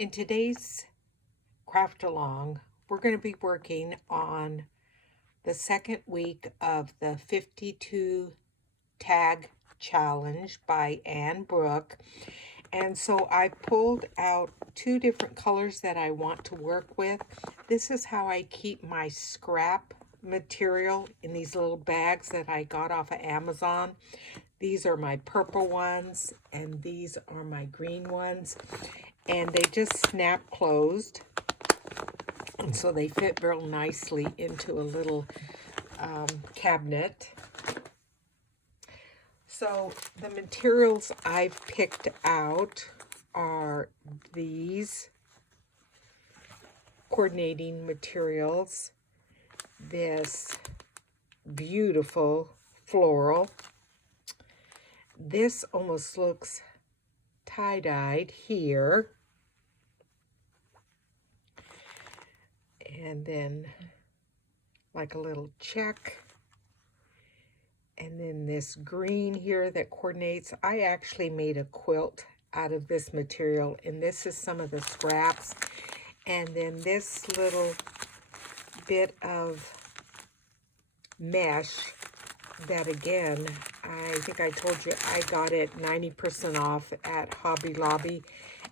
In today's craft along, we're going to be working on the second week of the 52 tag challenge by Anne Brooke. And so I pulled out two different colors that I want to work with. This is how I keep my scrap material in these little bags that I got off of Amazon. These are my purple ones and these are my green ones. And they just snap closed, and so they fit real nicely into a little cabinet. So the materials I've picked out are these coordinating materials, this beautiful floral. This almost looks tie-dyed here. And then like a little check. And then this green here that coordinates. I actually made a quilt out of this material, and this is some of the scraps. And then this little bit of mesh that, again, I think I told you I got it 90% off at Hobby Lobby.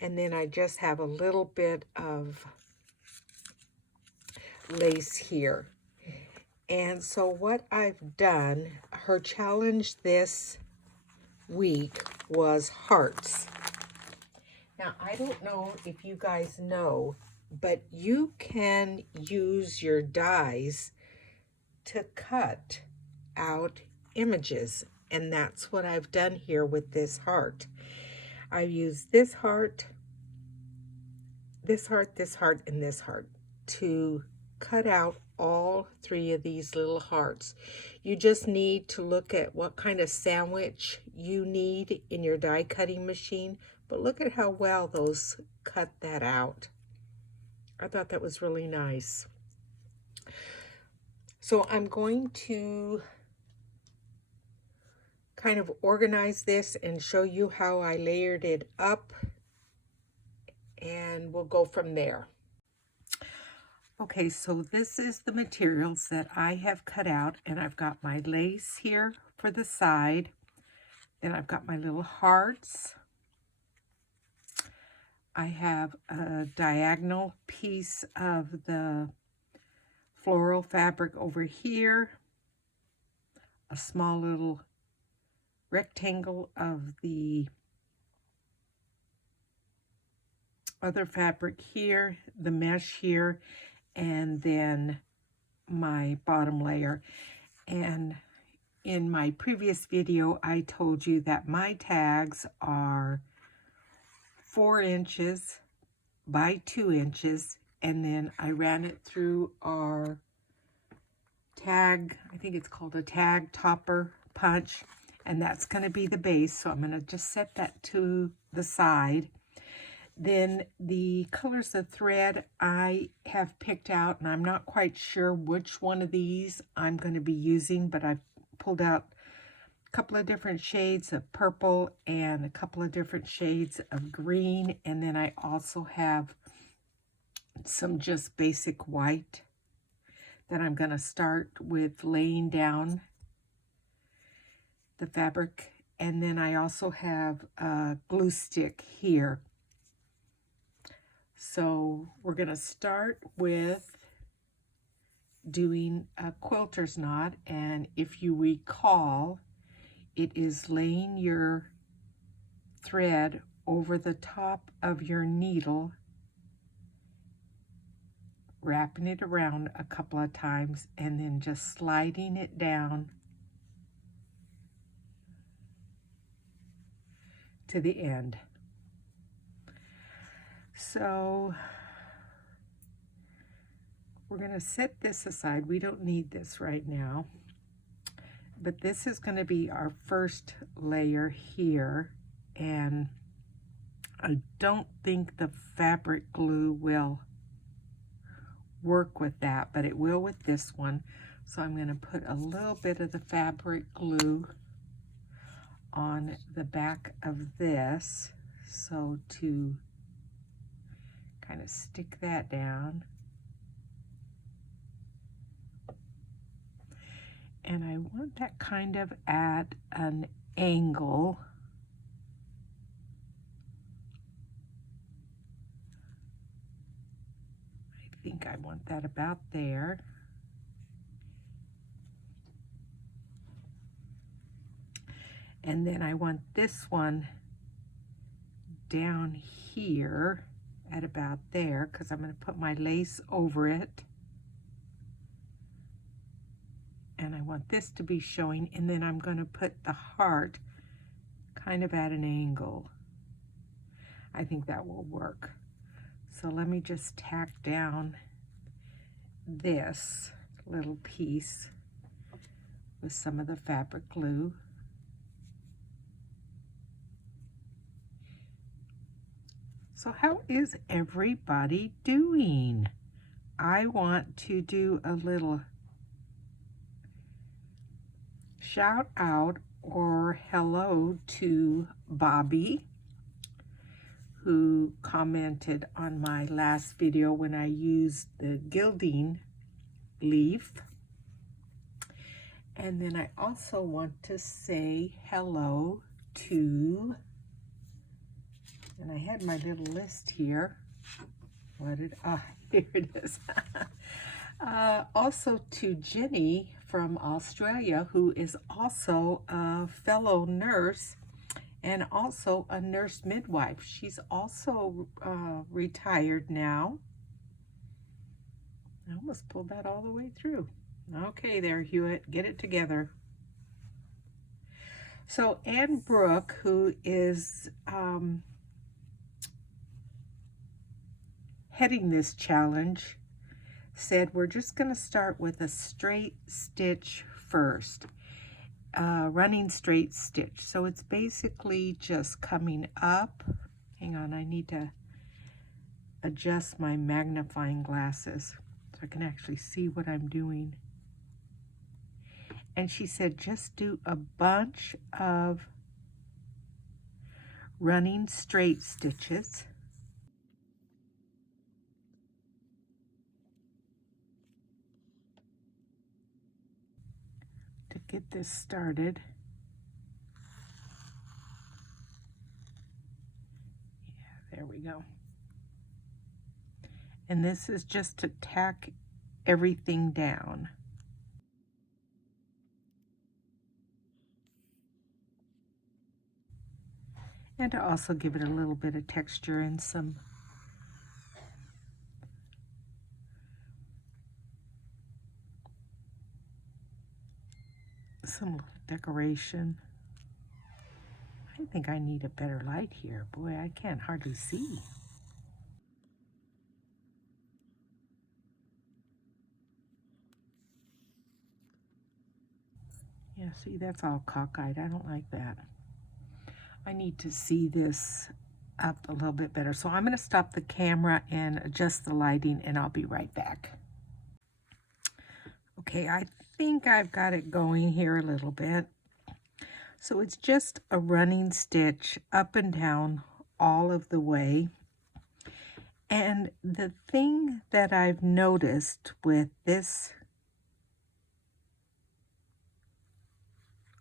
And then I just have a little bit of lace here. And so what I've done, her challenge this week was hearts. Now, I don't know if you guys know, but you can use your dies to cut out images. And that's what I've done here with this heart. I've used this heart, this heart, this heart, and this heart to cut out all three of these little hearts. You just need to look at what kind of sandwich you need in your die cutting machine, but look at how well those cut that out. I thought that was really nice. So I'm going to kind of organize this and show you how I layered it up, and we'll go from there. Okay, so this is the materials that I have cut out, and I've got my lace here for the side. Then I've got my little hearts. I have a diagonal piece of the floral fabric over here. A small little rectangle of the other fabric here, the mesh here, and then my bottom layer. And in my previous video, I told you that my tags are 4 inches by 2 inches, and then I ran it through our tag, I think it's called a tag topper punch, and that's going to be the base. So I'm going to just set that to the side. Then the colors of thread I have picked out, and I'm not quite sure which one of these I'm going to be using, but I've pulled out a couple of different shades of purple and a couple of different shades of green, and then I also have some just basic white that I'm going to start with laying down the fabric. And then I also have a glue stick here. So we're going to start with doing a quilter's knot, and if you recall, it is laying your thread over the top of your needle, wrapping it around a couple of times, and then just sliding it down to the end. So we're going to set this aside. We don't need this right now. But this is going to be our first layer here. And I don't think the fabric glue will work with that, but it will with this one. So I'm going to put a little bit of the fabric glue on the back of this, so to kind of stick that down. And I want that kind of at an angle. I think I want that about there. And then I want this one down here at about there, because I'm going to put my lace over it. And I want this to be showing, and then I'm going to put the heart kind of at an angle. I think that will work. So let me just tack down this little piece with some of the fabric glue. So how is everybody doing? I want to do a little shout out or hello to Bobby, who commented on my last video when I used the gilding leaf. And then I also want to say hello to, and I had my little list here. Here it is. Also to Jenny from Australia, who is also a fellow nurse and also a nurse midwife. She's also retired now. I almost pulled that all the way through. Okay there, Hewitt, get it together. So Anne Brooke, who is heading this challenge, said we're just going to start with a straight stitch first, running straight stitch. So it's basically just coming up. Hang on, I need to adjust my magnifying glasses so I can actually see what I'm doing. And she said just do a bunch of running straight stitches. To get this started. Yeah, there we go. And this is just to tack everything down. And to also give it a little bit of texture and some decoration. I think I need a better light here. Boy, I can't hardly see. Yeah, see, that's all cockeyed. I don't like that. I need to see this up a little bit better. So I'm going to stop the camera and adjust the lighting, and I'll be right back. Okay, I think I've got it going here a little bit. So it's just a running stitch up and down all of the way. And the thing that I've noticed with this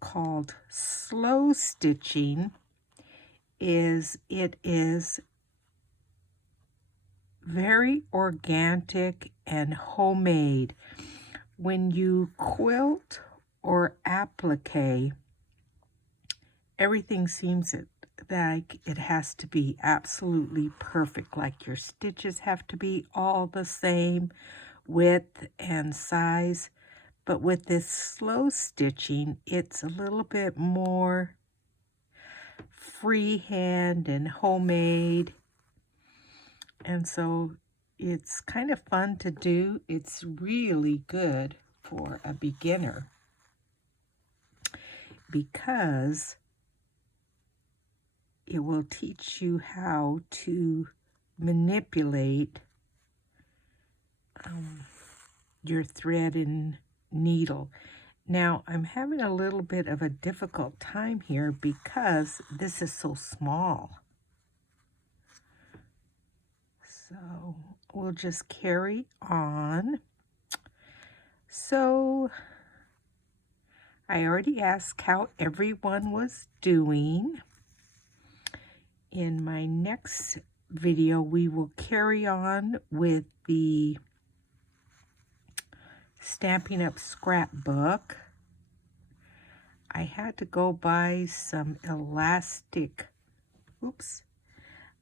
called slow stitching is it is very organic and homemade. When you quilt or applique, everything seems like it has to be absolutely perfect, like your stitches have to be all the same width and size. But with this slow stitching, it's a little bit more freehand and homemade. And so it's kind of fun to do. It's really good for a beginner because it will teach you how to manipulate your thread and needle. Now, I'm having a little bit of a difficult time here because this is so small. So we'll just carry on. So I already asked how everyone was doing. In my next video, we will carry on with the Stampin' Up! Scrapbook. I had to go buy some elastic,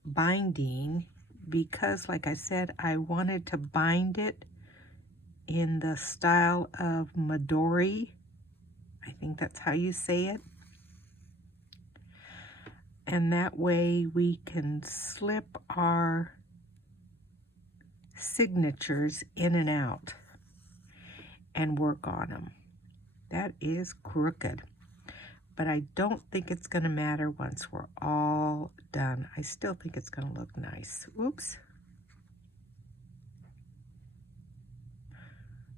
binding, because like I said, I wanted to bind it in the style of Midori. I think that's how you say it. And that way we can slip our signatures in and out and work on them. That is crooked, but I don't think it's going to matter once we're all done. I still think it's going to look nice. Oops.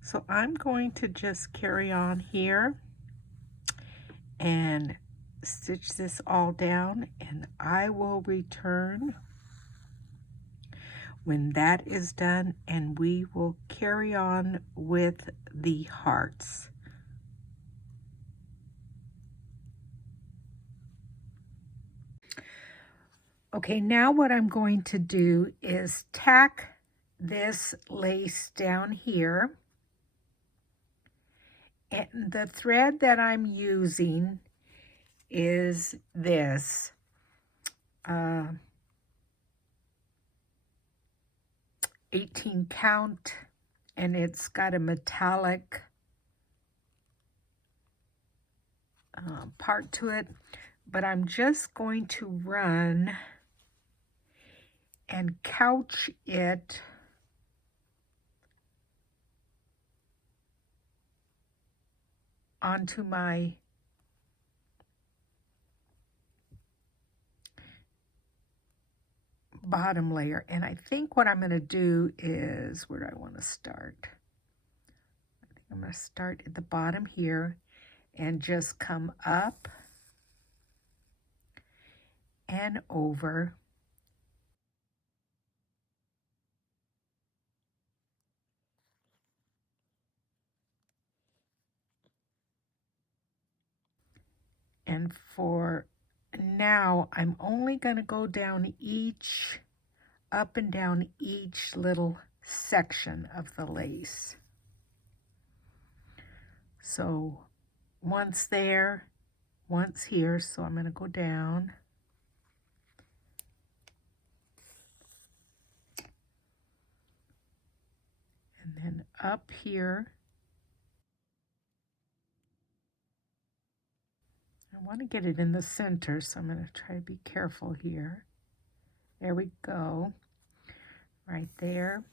So I'm going to just carry on here and stitch this all down, and I will return when that is done, and we will carry on with the hearts. Okay, now what I'm going to do is tack this lace down here, and the thread that I'm using is this 18 count, and it's got a metallic part to it, but I'm just going to run and couch it onto my bottom layer. And I think what I'm going to do is, where do I want to start? I think I'm going to start at the bottom here and just come up and over. And for now, I'm only going to go down up and down each little section of the lace. So once there, once here, so I'm going to go down. And then up here. I want to get it in the center, so I'm going to try to be careful here. There we go. Right there.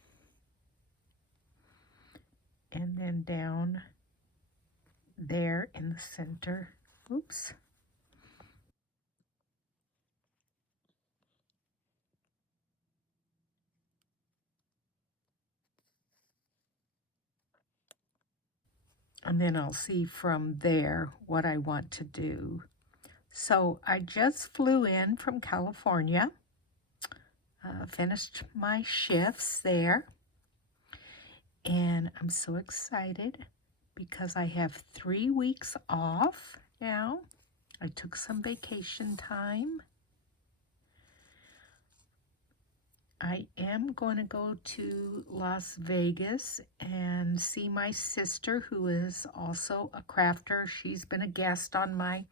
And then down there in the center. Oops. And then I'll see from there what I want to do. So I just flew in from California, finished my shifts there, and I'm so excited because I have 3 weeks off now. I took some vacation time. I am going to go to Las Vegas and see my sister, who is also a crafter. She's been a guest on my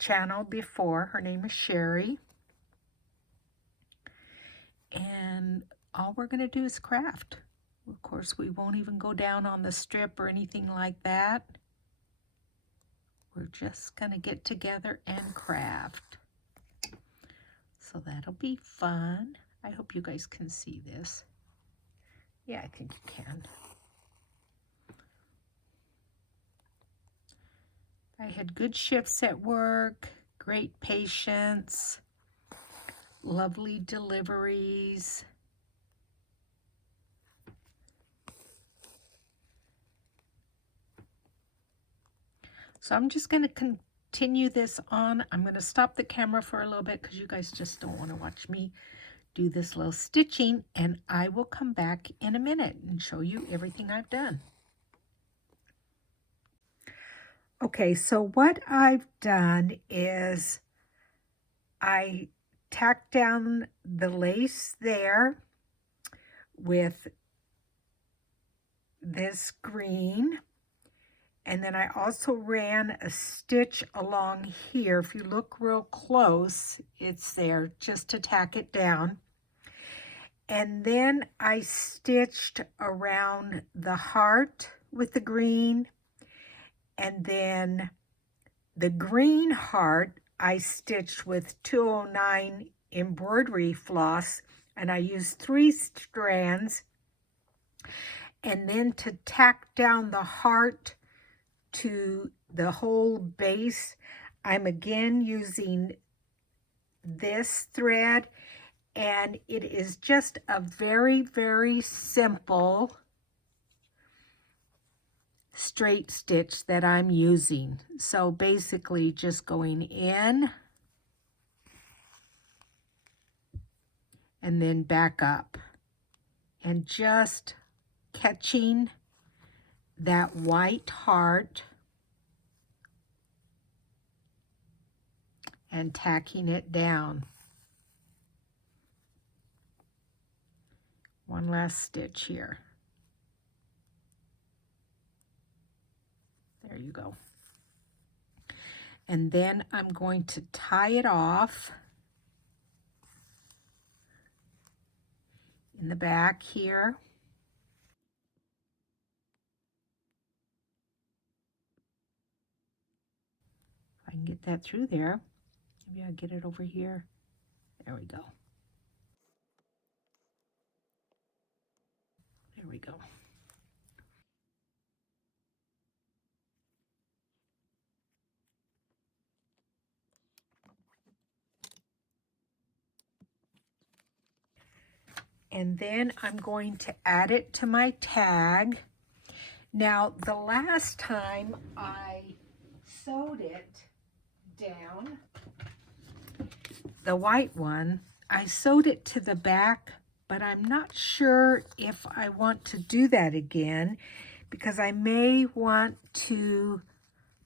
channel before. Her name is Sherry. And all we're going to do is craft. Of course, we won't even go down on the strip or anything like that. We're just going to get together and craft. So that'll be fun. I hope you guys can see this. Yeah, I think you can. I had good shifts at work, great patience, lovely deliveries. So I'm just going to continue this on. I'm going to stop the camera for a little bit because you guys just don't want to watch me do this little stitching, and I will come back in a minute and show you everything I've done. Okay, so what I've done is I tacked down the lace there with this green, and then I also ran a stitch along here. If you look real close, it's there just to tack it down. And then I stitched around the heart with the green, and then the green heart I stitched with 209 embroidery floss, and I used 3 strands. And then to tack down the heart to the whole base, I'm again using this thread, and it is just a very, very simple straight stitch that I'm using. So basically just going in and then back up and just catching that white heart and tacking it down. One last stitch here. There you go. And then I'm going to tie it off in the back here. If I can get that through there. Maybe I'll get it over here. There we go. There we go. And then I'm going to add it to my tag. Now, the last time I sewed it down, the white one, I sewed it to the back, but I'm not sure if I want to do that again because I may want to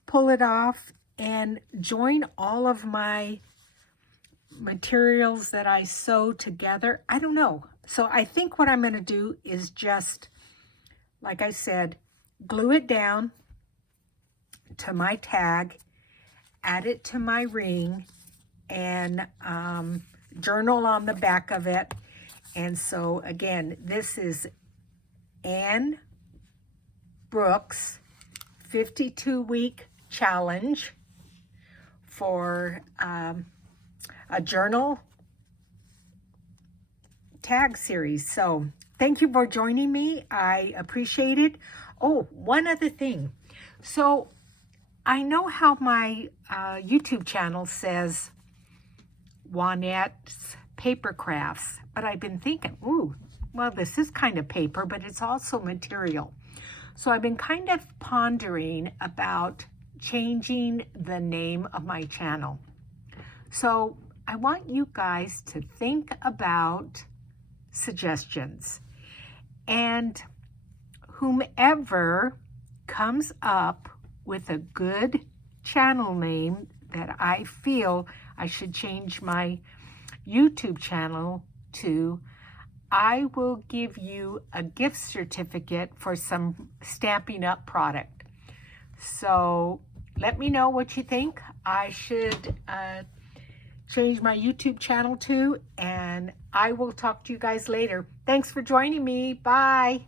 pull it off and join all of my materials that I sew together. I don't know. So I think what I'm going to do is just, like I said, glue it down to my tag, add it to my ring, and journal on the back of it. And so again, this is Anne Brooke's 52-week challenge for a journal tag series. So thank you for joining me. I appreciate it. Oh, one other thing. So I know how my YouTube channel says Juanette's Paper Crafts, but I've been thinking, ooh, well, this is kind of paper, but it's also material. So I've been kind of pondering about changing the name of my channel. So I want you guys to think about suggestions, and whomever comes up with a good channel name that I feel I should change my YouTube channel to, I will give you a gift certificate for some Stampin' Up product. So let me know what you think I should change my YouTube channel to, and I will talk to you guys later. Thanks for joining me. Bye.